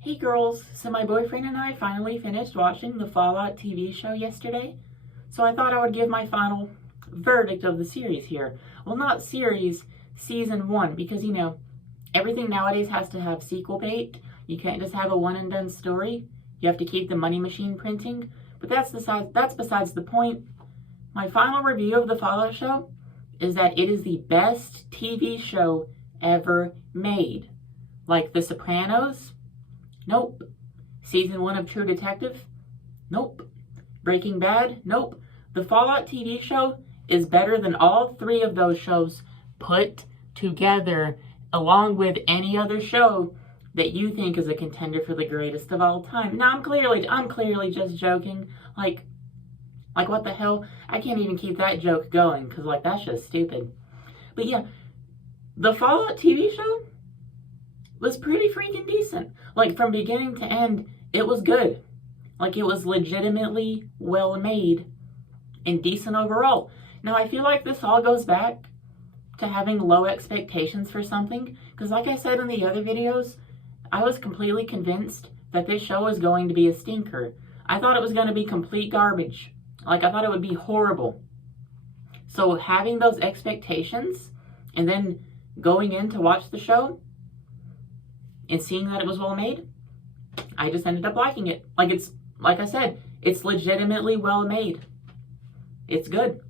Hey girls, so my boyfriend and I finally finished watching the Fallout TV show yesterday. So I thought I would give my final verdict of the series here. Well, not series, season 1, because everything nowadays has to have sequel bait. You can't just have a one and done story. You have to keep the money machine printing. But that's besides the point. My final review of the Fallout show is that it is the best TV show ever made. Like The Sopranos? Nope. Season 1 of True Detective? Nope. Breaking Bad? Nope. The Fallout TV show is better than all 3 of those shows put together, along with any other show that you think is a contender for the greatest of all time. Now, I'm clearly just joking. Like what the hell? I can't even keep that joke going, because, that's just stupid. But yeah, the Fallout TV show was pretty freaking decent. From beginning to end, it was good. It was legitimately well made and decent overall. Now, I feel like this all goes back to having low expectations for something, because like I said in the other videos, I was completely convinced that this show was going to be a stinker. I thought it was going to be complete garbage. I thought it would be horrible. So having those expectations and then going in to watch the show and seeing that it was well made, I just ended up liking it. Like I said, it's legitimately well made. It's good.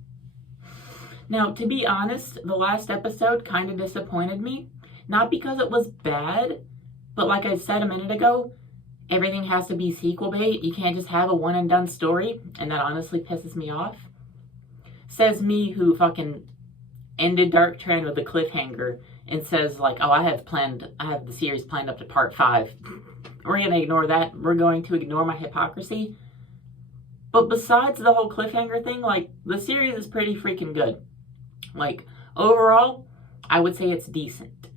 Now, to be honest, the last episode kind of disappointed me. Not because it was bad, but like I said a minute ago, everything has to be sequel bait. You can't just have a one and done story, and that honestly pisses me off. Says me who fucking ended Dark Trend with a cliffhanger and says oh, I have the series planned up to part 5. We're going to ignore that. We're going to ignore my hypocrisy. But besides the whole cliffhanger thing, the series is pretty freaking good. Overall, I would say it's decent.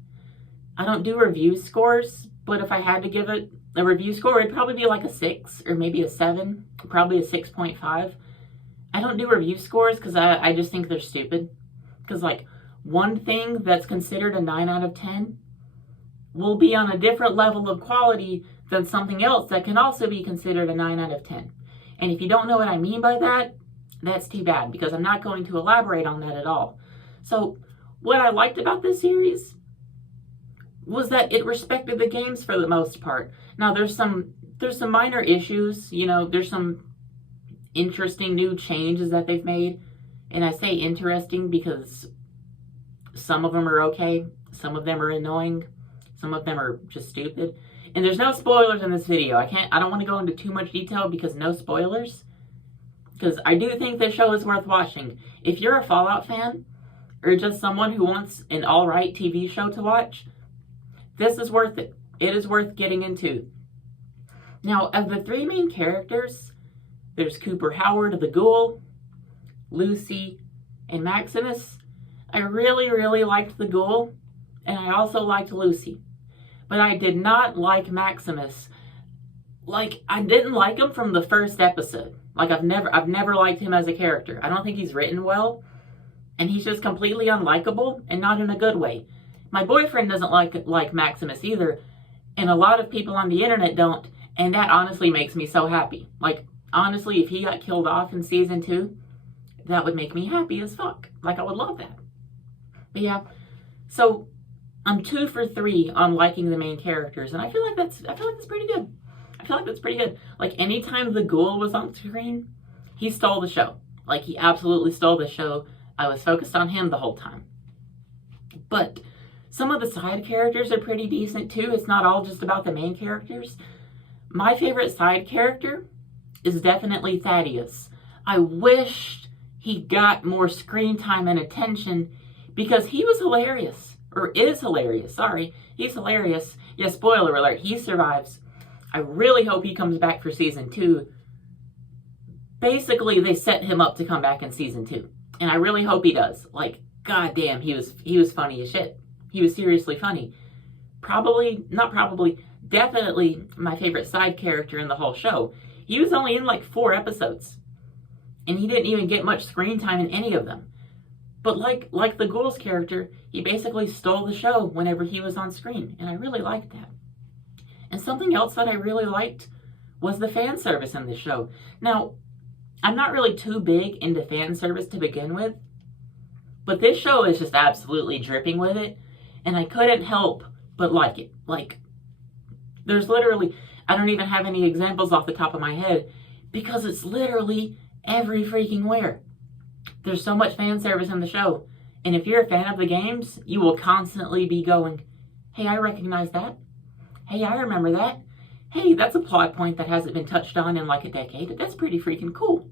I don't do review scores, but if I had to give it a review score, it'd probably be a 6 or maybe a 7, probably a 6.5. I don't do review scores because I just think they're stupid. Because one thing that's considered a 9 out of 10 will be on a different level of quality than something else that can also be considered a 9 out of 10. And if you don't know what I mean by that, that's too bad, because I'm not going to elaborate on that at all. So what I liked about this series was that it respected the games for the most part. Now there's some minor issues, there's some interesting new changes that they've made. And I say interesting because some of them are okay, some of them are annoying, some of them are just stupid. And there's no spoilers in this video. I don't want to go into too much detail because no spoilers. Because I do think this show is worth watching. If you're a Fallout fan, or just someone who wants an alright TV show to watch, this is worth it. It is worth getting into. Now, of the 3 main characters, there's Cooper Howard, the Ghoul, Lucy, and Maximus. I really, really liked the Ghoul, and I also liked Lucy. But I did not like Maximus. I didn't like him from the first episode. I've never liked him as a character. I don't think he's written well, and he's just completely unlikable, and not in a good way. My boyfriend doesn't like Maximus either, and a lot of people on the internet don't, and that honestly makes me so happy. Honestly, if he got killed off in season 2, that would make me happy as fuck. I would love that. But yeah, so I'm 2 for 3 on liking the main characters, and I feel like that's pretty good. I feel like that's pretty good. Anytime the Ghoul was on screen, he stole the show. He absolutely stole the show. I was focused on him the whole time. But some of the side characters are pretty decent too. It's not all just about the main characters. My favorite side character is definitely Thaddeus. I wished he got more screen time and attention because he was hilarious. Or is hilarious, sorry. He's hilarious. Yeah, spoiler alert, he survives. I really hope he comes back for season 2. Basically, they set him up to come back in season 2. And I really hope he does. Goddamn, he was funny as shit. He was seriously funny. Definitely my favorite side character in the whole show. He was only in 4 episodes. And he didn't even get much screen time in any of them. But like the Ghoul's character, he basically stole the show whenever he was on screen. And I really liked that. And something else that I really liked was the fan service in this show. Now, I'm not really too big into fan service to begin with, but this show is just absolutely dripping with it, and I couldn't help but like it. Like, there's literally, I don't even have any examples off the top of my head, because it's literally every freaking where. There's so much fan service in the show, and if you're a fan of the games, you will constantly be going, hey, I recognize that. Hey, I remember that. Hey, that's a plot point that hasn't been touched on in like a decade. That's pretty freaking cool.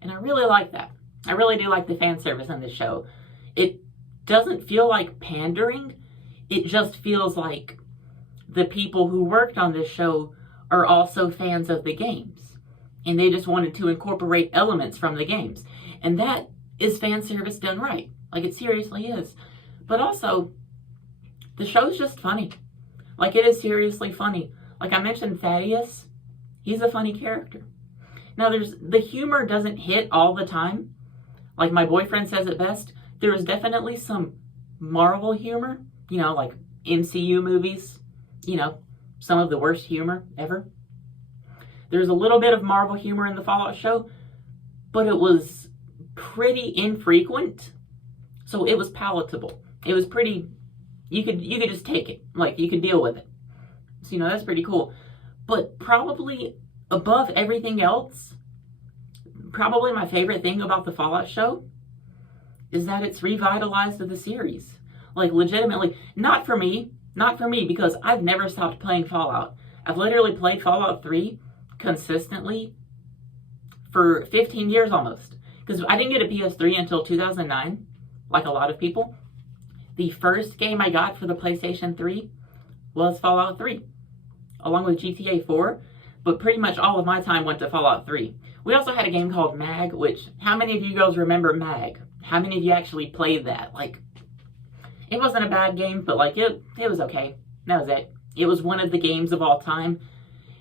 And I really like that. I really do like the fan service in this show. It doesn't feel like pandering. It just feels like the people who worked on this show are also fans of the games. And they just wanted to incorporate elements from the games. And that is fan service done right. Like, it seriously is. But also, the show's just funny. Like, it is seriously funny. Like I mentioned, Thaddeus, he's a funny character. Now, the humor doesn't hit all the time. Like my boyfriend says it best, there is definitely some Marvel humor, you know, like MCU movies, you know, some of the worst humor ever. There's a little bit of Marvel humor in the Fallout show, but it was pretty infrequent, so it was palatable. It was pretty, you could just take it, like you could deal with it. So, you know, that's pretty cool. But probably above everything else, probably my favorite thing about the Fallout show is that it's revitalized the series. Like, legitimately, not for me, because I've never stopped playing Fallout. I've literally played Fallout 3 consistently for 15 years almost. Because I didn't get a PS3 until 2009, like a lot of people. The first game I got for the PlayStation 3 was Fallout 3, along with GTA 4, but pretty much all of my time went to Fallout 3. We also had a game called MAG, which, how many of you girls remember MAG? How many of you actually played that? Like, it wasn't a bad game, but like, it was okay. That was it. It was one of the games of all time.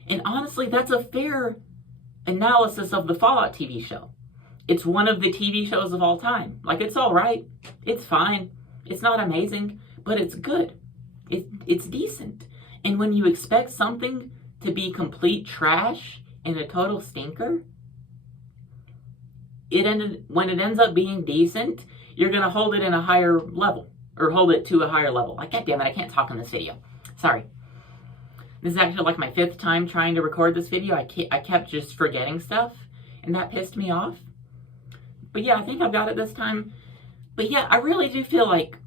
And honestly, that's a fair analysis of the Fallout TV show. It's one of the TV shows of all time. Like, it's all right. It's fine. It's not amazing, but it's good. It's decent. And when you expect something to be complete trash and a total stinker, when it ends up being decent, you're going to hold it in a higher level, or hold it to a higher level. Like, God damn it, I can't talk in this video. Sorry. This is actually like my 5th time trying to record this video. I kept just forgetting stuff, and that pissed me off. But yeah, I think I've got it this time. But yeah, I really do feel like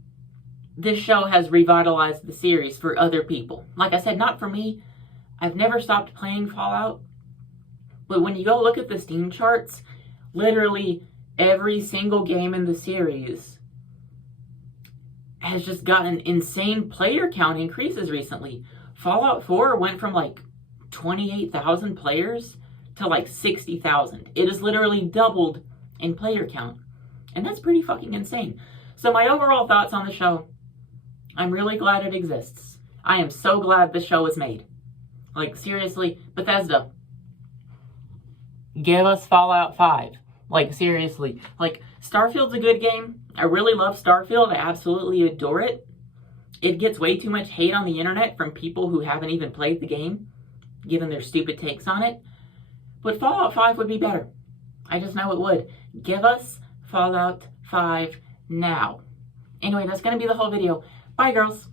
this show has revitalized the series for other people. Like I said, not for me. I've never stopped playing Fallout. But when you go look at the Steam charts, literally every single game in the series has just gotten insane player count increases recently. Fallout 4 went from like 28,000 players to like 60,000. It has literally doubled in player count. And that's pretty fucking insane. So my overall thoughts on the show, I'm really glad it exists. I am so glad the show was made. Like, seriously, Bethesda, give us Fallout 5. Like, seriously. Like, Starfield's a good game. I really love Starfield. I absolutely adore it. It gets way too much hate on the internet from people who haven't even played the game, given their stupid takes on it. But Fallout 5 would be better. I just know it would. Give us Fallout 5 now. Anyway, that's going to be the whole video. Bye, girls.